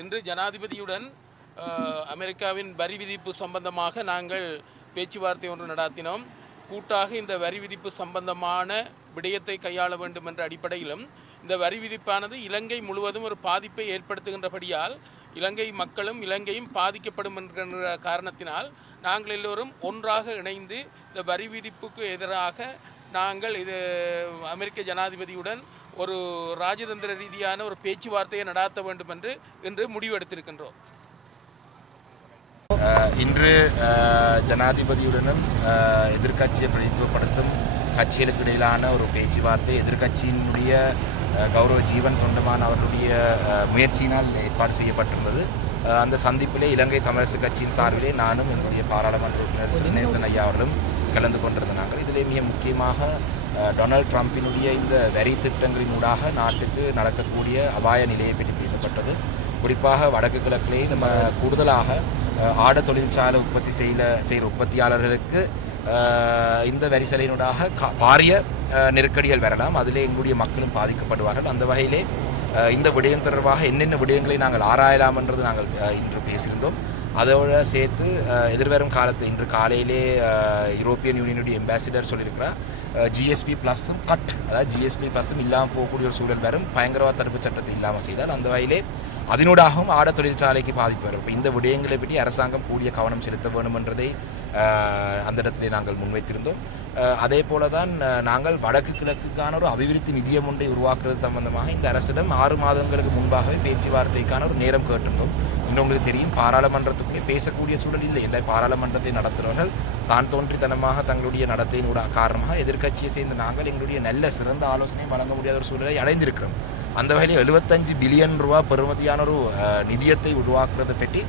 இன்று ஜனாதிபதியுடன் அமெரிக்காவின் வரி விதிப்பு சம்பந்தமாக நாங்கள் பேச்சுவார்த்தை ஒன்று நடாத்தினோம். கூட்டாக இந்த வரி விதிப்பு சம்பந்தமான விடயத்தை கையாள வேண்டும் என்ற அடிப்படையிலும் இந்த வரி விதிப்பானது இலங்கை முழுவதும் ஒரு பாதிப்பை ஏற்படுத்துகின்றபடியால் இலங்கை மக்களும் இலங்கையும் பாதிக்கப்படும் என்கின்ற காரணத்தினால் நாங்கள் எல்லோரும் ஒன்றாக இணைந்து இந்த வரி விதிப்புக்கு எதிராக நாங்கள் இது அமெரிக்க ஜனாதிபதியுடன் ஒரு ராஜதந்திர ரீதியான ஒரு பேச்சுவார்த்தையை நடாத்த வேண்டும் என்று இன்று முடிவெடுத்திருக்கின்றோம். இன்று ஜனாதிபதியுடனும் அஹ், எதிர்க்கட்சியை பிரதித்துவப்படுத்தும் கட்சிகளுக்கு இடையிலான ஒரு பேச்சுவார்த்தை எதிர்க்கட்சியினுடைய அஹ், கௌரவ ஜீவன் தொண்டமான் அவர்களுடைய முயற்சியினால் ஏற்பாடு செய்யப்பட்டிருந்தது. அந்த சந்திப்பிலே இலங்கை தமிழரசு கட்சியின் சார்பிலே நானும் என்னுடைய பாராளுமன்ற உறுப்பினர் சிறுநேசன் ஐயா அவர்களும் கலந்து கொண்டிருந்த நாங்கள். இதிலே மிக முக்கியமாக டொனால்ட் ட்ரம்பினுடைய இந்த வரி திட்டங்களின் ஊடாக நாட்டுக்கு நடக்கக்கூடிய அபாய நிலையை பற்றி பேசப்பட்டது. குறிப்பாக வடக்கு கிழக்கிலே நம்ம கூடுதலாக ஆட தொழிற்சாலை உற்பத்தி செய்யல செய்கிற உற்பத்தியாளர்களுக்கு இந்த வரிசலையினூடாக கா- பாரிய நெருக்கடிகள் வரலாம். அதிலே எங்களுடைய மக்களும் பாதிக்கப்படுவார்கள். அந்த வகையிலே இந்த விடயம் தொடர்பாக என்னென்ன விடயங்களை நாங்கள் ஆராயலாம் என்றது நாங்கள் இன்று பேசியிருந்தோம். அதோடு சேர்த்து எதிர்வரும் காலத்து இன்று காலையிலே யூரோப்பியன் யூனியனுடைய எம்பாசிடர் சொல்லியிருக்கிறார். ஜிஎஸ்பி ப்ளஸ்ஸும் கட் அதாவது ஜிஎஸ்பி ப்ளஸ்ஸும் இல்லாமல் போகக்கூடிய ஒரு சூழல் வரும். பயங்கரவாத தடுப்பு சட்டத்தை இல்லாமல் செய்தால் அந்த வகையிலே அதனூடாகவும் ஆட தொழிற்சாலைக்கு பாதிப்பு வரும் இப்போ இந்த விடயங்களை பற்றி அரசாங்கம் கூடிய கவனம் செலுத்த வேண்டும் என்றதை அந்த இடத்திலே நாங்கள் முன்வைத்திருந்தோம் அதே போல தான் நாங்கள் வடக்கு கிழக்குக்கான ஒரு அபிவிருத்தி நிதியம் ஒன்றை உருவாக்குறது சம்பந்தமாக இந்த அரசிடம் ஆறு மாதங்களுக்கு முன்பாகவே பேச்சுவார்த்தைக்கான ஒரு நேரம் கேட்டிருந்தோம் இன்னும் உங்களுக்கு தெரியும் பாராளுமன்றத்துக்குள்ளே பேசக்கூடிய சூழல் இல்லை என்ற பாராளுமன்றத்தை நடத்துகிறவர்கள் தான் தோன்றித்தனமாக தங்களுடைய நடத்தையின் காரணமாக எதிர்க்கட்சியை சேர்ந்த நாங்கள் எங்களுடைய நல்ல சிறந்த ஆலோசனை வழங்க முடியாத ஒரு சூழலை அடைந்திருக்கிறோம் அந்த வகையில் எழுபத்தஞ்சு பில்லியன் ரூபா பெறுமதியான ஒரு நிதியத்தை உருவாக்குறதை பற்றி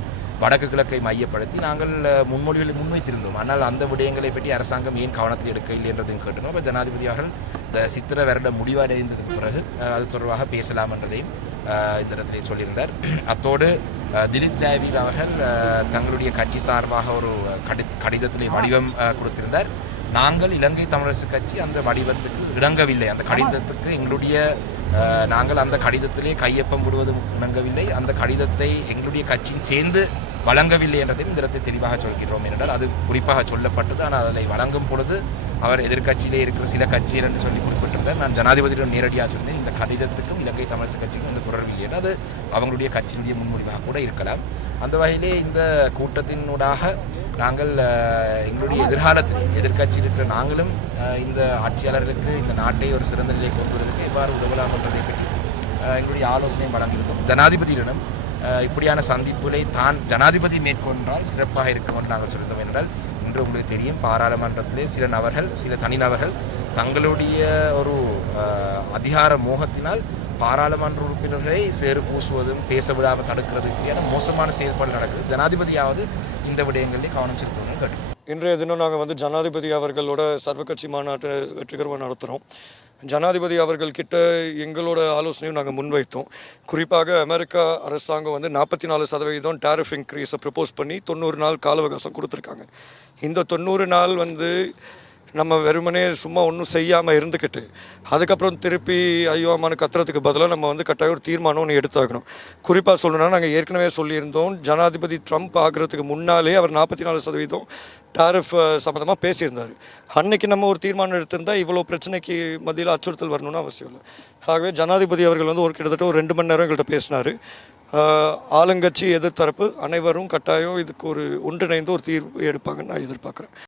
வடக்கு கிழக்கை மையப்படுத்தி நாங்கள் முன்மொழிகளை முன்வைத்திருந்தோம். ஆனால் அந்த விடயங்களை பற்றி அரசாங்கம் ஏன் கவனத்தில் எடுக்கவில்லை என்றதையும் கேட்டோம். அப்போ ஜனாதிபதி அவர்கள் இந்த சித்திர வருட முடிவடைந்ததுக்கு பிறகு அது தொடர்பாக பேசலாம் என்றதையும் இந்த இடத்துலையும் சொல்லியிருந்தார். அத்தோடு திலீப் ஜாயவீல் அவர்கள் தங்களுடைய கட்சி சார்பாக ஒரு கடி கடிதத்திலே வடிவம் கொடுத்திருந்தார். நாங்கள் இலங்கை தமிழரசு கட்சி அந்த வடிவத்துக்கு இணங்கவில்லை அந்த கடிதத்துக்கு எங்களுடைய நாங்கள் அந்த கடிதத்திலே கையொப்பம் விடுவது இணங்கவில்லை அந்த கடிதத்தை எங்களுடைய கட்சியின் சேர்ந்து வழங்கவில்லை என்றதையும் இந்த இடத்தை தெளிவாக சொல்கிறோம் என்றால் அது குறிப்பாக சொல்லப்பட்டது. ஆனால் அதனை வழங்கும் பொழுது அவர் எதிர்கட்சியிலே இருக்கிற சில கட்சிகள் என்று சொல்லி நான் ஜனாதிபதியிடம் நேரடியாக சொல்லியிருந்தேன் இந்த கடிதத்துக்கும் இலங்கை தமிழரசு கட்சிக்கும் இந்த தொடர்பு இல்லை. அது அவங்களுடைய கட்சியினுடைய முன்மொழிவாக கூட இருக்கலாம். அந்த வகையிலே இந்த கூட்டத்தினூடாக நாங்கள் எங்களுடைய எதிர்காலத்தில் எதிர்க்கட்சி இருக்கிற நாங்களும் இந்த ஆட்சியாளர்களுக்கு இந்த நாட்டை ஒரு சிறந்த நிலையை கொண்டு வருவதற்கு எவ்வாறு உதவலாம் என்றதை பற்றி எங்களுடைய ஆலோசனை வழங்கியிருந்தோம் ஜனாதிபதியிடம் இப்படியான சந்திப்புகளை தான் ஜனாதிபதி மேற்கொண்டால் சிறப்பாக இருக்கும் என்று நாங்கள் சொல்லியிருந்தோம். என்றால் இன்று உங்களுக்கு தெரியும் பாராளுமன்றத்திலே சில நபர்கள் சில தனிநபர்கள் தங்களுடைய ஒரு அதிகார மோகத்தினால் பாராளுமன்ற உறுப்பினர்களை சேறு பூசுவதும் பேச விடாமல் தடுக்கிறது இப்படியான மோசமான செயல்பாடு நடக்குது. ஜனாதிபதியாவது இந்த விடயங்களில் கவனம் செலுத்துவதும் கேட்டு இன்றைய தினம் நாங்கள் வந்து ஜனாதிபதி அவர்களோட சர்வகட்சி மாநாட்டை வெற்றிகரமாக நடத்துகிறோம். ஜனாதிபதி அவர்கள்கிட்ட எங்களோட ஆலோசனையும் நாங்கள் முன்வைத்தோம். குறிப்பாக அமெரிக்கா அரசாங்கம் வந்து நாற்பத்தி நாலு சதவீதம் டேரிஃப் இன்க்ரீஸை ப்ரப்போஸ் பண்ணி தொண்ணூறு நாள் கால அவகாசம் கொடுத்துருக்காங்க. இந்த தொண்ணூறு நாள் வந்து நம்ம வெறுமனே சும்மா ஒன்றும் செய்யாமல் இருந்துக்கிட்டு அதுக்கப்புறம் திருப்பி ஐயோ அம்மானு கத்துறதுக்கு பதிலாக நம்ம வந்து கட்டாயம் ஒரு தீர்மானம் ஒன்று எடுத்தாகணும். குறிப்பாக சொல்லணும்னா நாங்கள் ஏற்கனவே சொல்லியிருந்தோம் ஜனாதிபதி ட்ரம்ப் ஆகிறதுக்கு முன்னாலே அவர் நாற்பத்தி நாலு சதவீதம் டாரிஃப் சம்மந்தமாக பேசியிருந்தார். அன்னைக்கு நம்ம ஒரு தீர்மானம் எடுத்திருந்தா இவ்வளோ பிரச்சனைக்கு மத்தியில் அச்சுறுத்தல் வரணும்னு அவசியம் இல்லை. ஆகவே ஜனாதிபதி அவர்கள் வந்து ஒரு கிட்டத்தட்ட ஒரு ரெண்டு மணி நேரம் எங்கள்கிட்ட பேசினார். ஆளுங்கட்சி எதிர்த்தரப்பு அனைவரும் கட்டாயம் இதுக்கு ஒரு ஒன்றிணைந்து ஒரு தீர்வு எடுப்பாங்கன்னு நான் எதிர்பார்க்குறேன்.